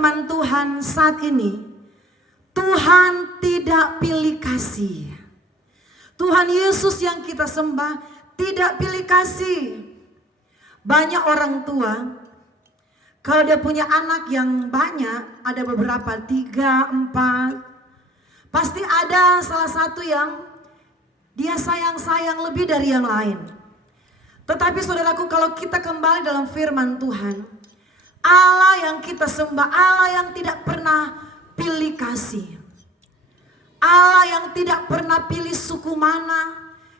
firman Tuhan saat ini, Tuhan tidak pilih kasih. Tuhan Yesus yang kita sembah tidak pilih kasih. Banyak orang tua, kalau dia punya anak yang banyak, ada beberapa 3, 4, pasti ada salah satu yang dia sayang-sayang lebih dari yang lain. Tetapi saudaraku, kalau kita kembali dalam firman Tuhan, Allah yang kita sembah, Allah yang tidak pernah pilih kasih. Allah yang tidak pernah pilih suku mana,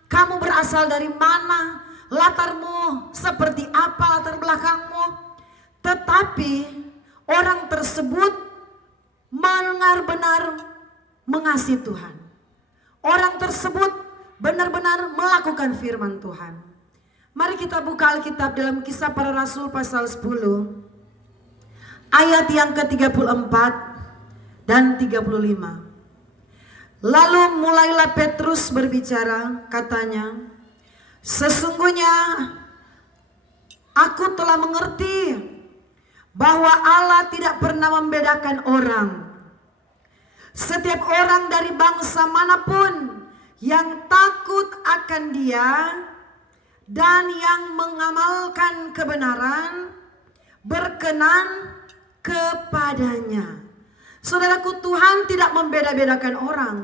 kamu berasal dari mana, latarmu seperti apa, latar belakangmu. Tetapi orang tersebut benar-benar mengasihi Tuhan. Orang tersebut benar-benar melakukan firman Tuhan. Mari kita buka Alkitab dalam Kisah Para Rasul pasal 10. Ayat yang ke-34 dan 35. Lalu mulailah Petrus berbicara, katanya, sesungguhnya aku telah mengerti bahwa Allah tidak pernah membedakan orang. Setiap orang dari bangsa manapun yang takut akan Dia dan yang mengamalkan kebenaran berkenan kepadanya. Saudaraku, Tuhan tidak membeda-bedakan orang.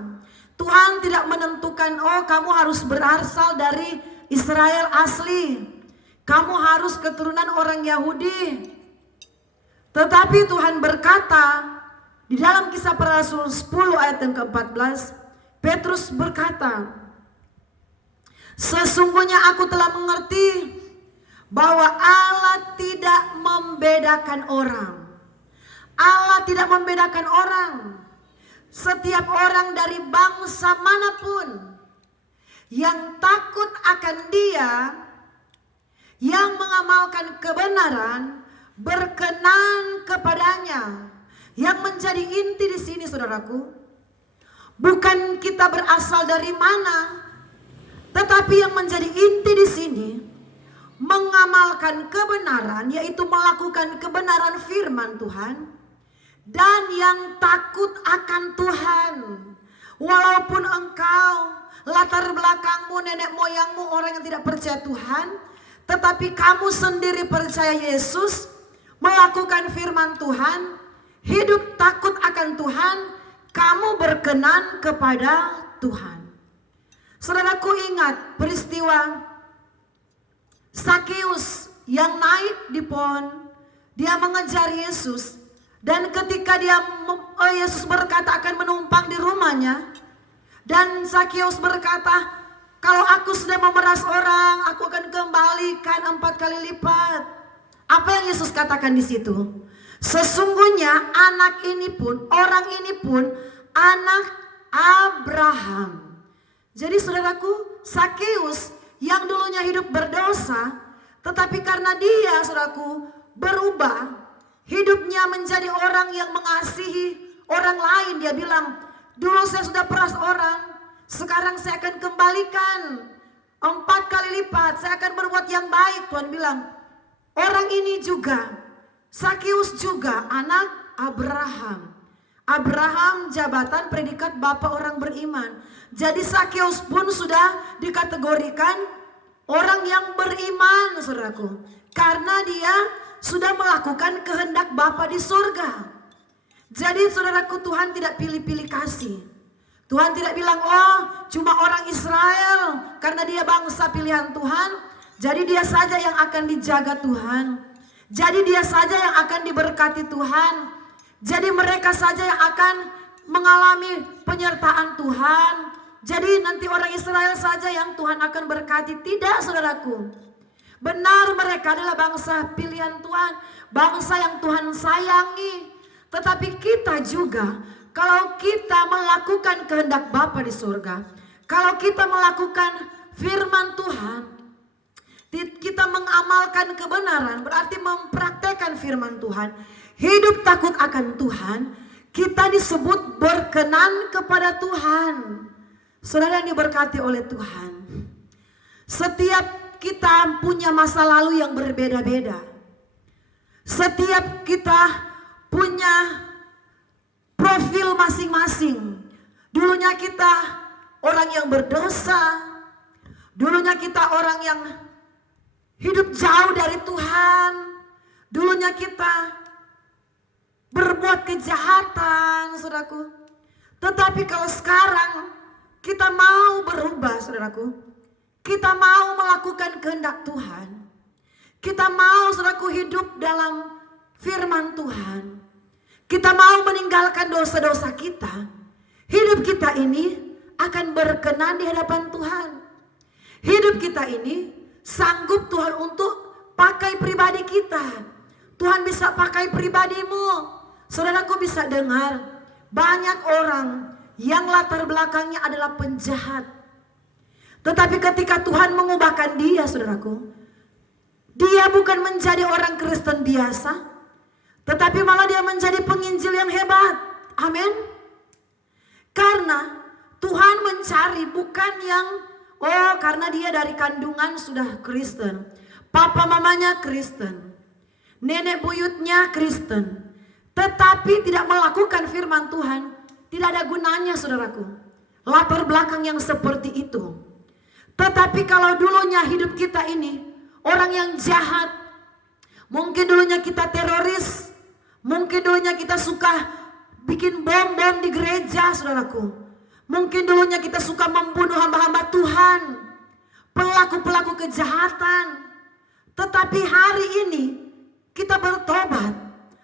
Tuhan tidak menentukan, oh kamu harus berasal dari Israel asli, kamu harus keturunan orang Yahudi. Tetapi Tuhan berkata di dalam Kisah Para Rasul 10 ayat yang ke-14, Petrus berkata, sesungguhnya aku telah mengerti bahwa Allah tidak membedakan orang. Allah tidak membedakan orang. Setiap orang dari bangsa manapun yang takut akan Dia, yang mengamalkan kebenaran, berkenan kepadanya. Yang menjadi inti di sini, saudaraku, bukan kita berasal dari mana, tetapi yang menjadi inti di sini mengamalkan kebenaran, yaitu melakukan kebenaran firman Tuhan. Dan yang takut akan Tuhan. Walaupun engkau latar belakangmu, nenek moyangmu orang yang tidak percaya Tuhan, tetapi kamu sendiri percaya Yesus, melakukan firman Tuhan, hidup takut akan Tuhan, kamu berkenan kepada Tuhan. Saudaraku, ingat peristiwa Sakeus yang naik di pohon, dia mengejar Yesus. Dan ketika Yesus berkata akan menumpang di rumahnya, dan Sakeus berkata, kalau aku sudah memeras orang, aku akan kembalikan 4 kali lipat. Apa yang Yesus katakan di situ? Sesungguhnya anak ini pun, orang ini pun anak Abraham. Jadi saudaraku, Sakeus yang dulunya hidup berdosa, tetapi karena dia, saudaraku, berubah, hidupnya menjadi orang yang mengasihi orang lain. Dia bilang, dulu saya sudah peras orang, sekarang saya akan kembalikan 4 kali lipat, saya akan berbuat yang baik. Tuhan bilang, orang ini juga, Sakeus juga anak Abraham. Abraham jabatan predikat bapak orang beriman. Jadi Sakeus pun sudah dikategorikan orang yang beriman, saudaraku, karena dia sudah melakukan kehendak Bapa di surga. Jadi saudaraku, Tuhan tidak pilih-pilih kasih. Tuhan tidak bilang, oh cuma orang Israel karena dia bangsa pilihan Tuhan, jadi dia saja yang akan dijaga Tuhan. Jadi dia saja yang akan diberkati Tuhan. Jadi mereka saja yang akan mengalami penyertaan Tuhan. Jadi nanti orang Israel saja yang Tuhan akan berkati. Tidak, saudaraku. Benar, mereka adalah bangsa pilihan Tuhan, bangsa yang Tuhan sayangi. Tetapi kita juga, kalau kita melakukan kehendak Bapa di surga, kalau kita melakukan firman Tuhan, kita mengamalkan kebenaran, berarti mempraktekkan firman Tuhan, hidup takut akan Tuhan, kita disebut berkenan kepada Tuhan. Saudara yang diberkati oleh Tuhan, setiap kita punya masa lalu yang berbeda-beda. Setiap kita punya profil masing-masing. Dulunya kita orang yang berdosa, dulunya kita orang yang hidup jauh dari Tuhan, dulunya kita berbuat kejahatan, saudaraku. Tetapi kalau sekarang kita mau berubah, saudaraku, kita mau melakukan kehendak Tuhan, kita mau, saudaraku, hidup dalam firman Tuhan, kita mau meninggalkan dosa-dosa kita, hidup kita ini akan berkenan di hadapan Tuhan. Hidup kita ini sanggup Tuhan untuk pakai pribadi kita. Tuhan bisa pakai pribadimu. Saudaraku bisa dengar, banyak orang yang latar belakangnya adalah penjahat. Tetapi ketika Tuhan mengubahkan dia, saudaraku, dia bukan menjadi orang Kristen biasa, tetapi malah dia menjadi penginjil yang hebat. Amin. Karena Tuhan mencari bukan yang karena dia dari kandungan sudah Kristen, papa mamanya Kristen, nenek buyutnya Kristen, tetapi tidak melakukan firman Tuhan, tidak ada gunanya, saudaraku. Latar belakang yang seperti itu. Tetapi kalau dulunya hidup kita ini orang yang jahat, mungkin dulunya kita teroris, mungkin dulunya kita suka bikin bom-bom di gereja, saudaraku. Mungkin dulunya kita suka membunuh hamba-hamba Tuhan, pelaku-pelaku kejahatan. Tetapi hari ini kita bertobat.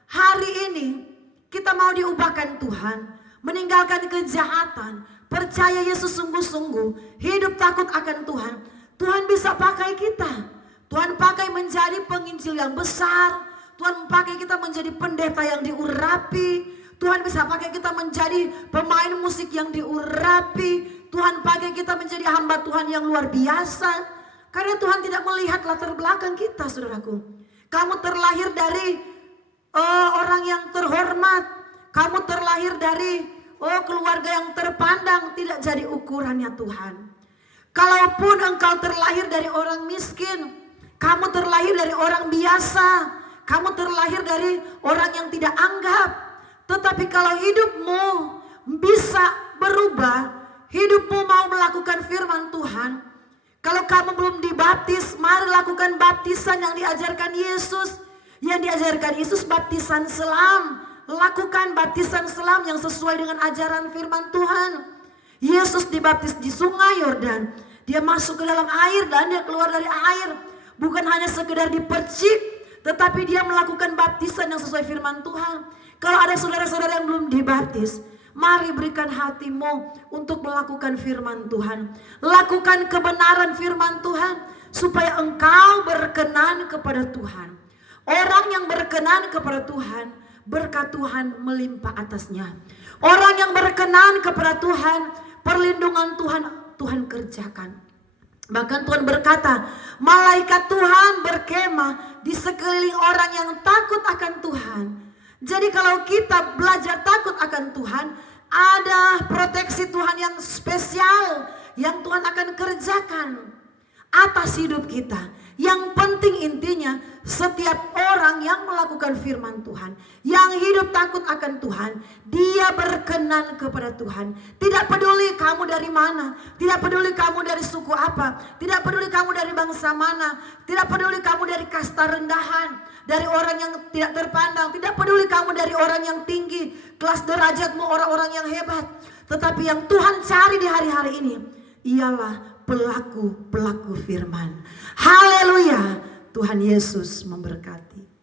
Hari ini kita mau diubahkan Tuhan, meninggalkan kejahatan, percaya Yesus sungguh-sungguh, hidup takut akan Tuhan. Tuhan bisa pakai kita. Tuhan pakai menjadi penginjil yang besar. Tuhan pakai kita menjadi pendeta yang diurapi. Tuhan bisa pakai kita menjadi pemain musik yang diurapi. Tuhan pakai kita menjadi hamba Tuhan yang luar biasa. Karena Tuhan tidak melihat latar belakang kita, saudaraku. Kamu terlahir dari orang yang terhormat. Kamu terlahir dari keluarga yang terpandang, tidak jadi ukurannya Tuhan. Kalaupun engkau terlahir dari orang miskin, kamu terlahir dari orang biasa, kamu terlahir dari orang yang tidak anggap. Tetapi kalau hidupmu bisa berubah, hidupmu mau melakukan firman Tuhan, kalau kamu belum dibaptis, mari lakukan baptisan yang diajarkan Yesus. Yang diajarkan Yesus baptisan selam. Lakukan baptisan selam yang sesuai dengan ajaran firman Tuhan. Yesus dibaptis di sungai Yordan. Dia masuk ke dalam air dan dia keluar dari air. Bukan hanya sekedar dipercik, tetapi dia melakukan baptisan yang sesuai firman Tuhan. Kalau ada saudara-saudara yang belum dibaptis, mari berikan hatimu untuk melakukan firman Tuhan. Lakukan kebenaran firman Tuhan supaya engkau berkenan kepada Tuhan. Orang yang berkenan kepada Tuhan, berkat Tuhan melimpah atasnya. Orang yang berkenan kepada Tuhan, perlindungan Tuhan kerjakan. Bahkan Tuhan berkata, malaikat Tuhan berkemah di sekeliling orang yang takut akan Tuhan. Jadi kalau kita belajar takut akan Tuhan, ada proteksi Tuhan yang spesial yang Tuhan akan kerjakan atas hidup kita. Yang penting intinya, setiap orang yang melakukan firman Tuhan, yang hidup takut akan Tuhan, dia berkenan kepada Tuhan. Tidak peduli kamu dari mana, tidak peduli kamu dari suku apa, tidak peduli kamu dari bangsa mana, tidak peduli kamu dari kasta rendahan, dari orang yang tidak terpandang, tidak peduli kamu dari orang yang tinggi, kelas derajatmu orang-orang yang hebat. Tetapi yang Tuhan cari di hari-hari ini ialah pelaku-pelaku firman. Haleluya. Tuhan Yesus memberkati.